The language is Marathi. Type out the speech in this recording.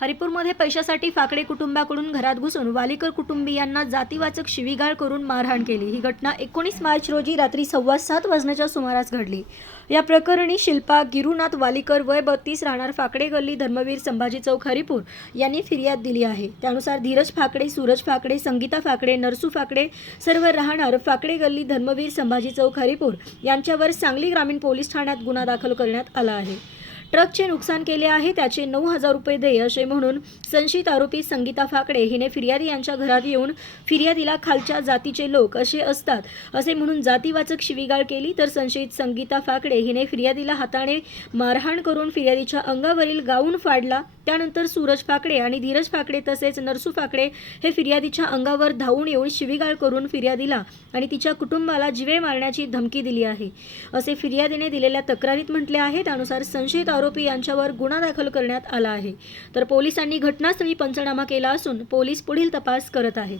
हरिपूरमध्ये पैशासाठी फाकडे कुटुंबाकडून घरात घुसून वालीकर कुटुंबियांना जातीवाचक शिवीगाळ करून मारहाण केली. ही घटना एकोणीस मार्च रोजी रात्री सव्वा सात वाजण्याच्या सुमारास घडली. या प्रकरणी शिल्पा गिरुनाथ वालीकर वय बत्तीस राहणार फाकडे गल्ली धर्मवीर संभाजी चौक हरिपूर यांनी फिर्याद दिली आहे. त्यानुसार धीरज फाकडे सूरज फाकडे संगीता फाकडे नरसू फाकडे सर्व राहणार फाकडे गल्ली धर्मवीर संभाजी चौक हरिपूर यांच्यावर सांगली ग्रामीण पोलीस ठाण्यात गुन्हा दाखल करण्यात आला आहे. ट्रकचे नुकसान केले आहे त्याचे नऊ हजार रुपये देय असे म्हणून संशयित आरोपी संगीता फाकडे हिने फिर्यादी यांच्या घरात येऊन फिर्यादीला खालच्या जातीचे लोक असे असतात. असे म्हणून जातीवाचक शिवीगाळ केली तर संशयित संगीता फाकडे हिने फिर्यादीला हाताने मारहाण करून फिर्यादीच्या अंगावरील गाऊन फाडला. त्यानंतर सूरज फाकडे आणि धीरज फाकडे तसेच नरसू फाकडे हे फिर्यादीच्या अंगावर धावून येऊन शिवीगाळ करून फिर्यादीला आणि तिच्या कुटुंबाला जिवे मारण्याची धमकी दिली आहे. असे फिर्यादीने दिलेल्या तक्रारीत म्हटले आहे. त्यानुसार संशयित आरोपी यांच्यावर गुन्हा दाखल करण्यात आला आहे. तर पोलिसांनी घटनास्थळी पंचनामा केला असून पोलीस पुढील तपास करत आहेत.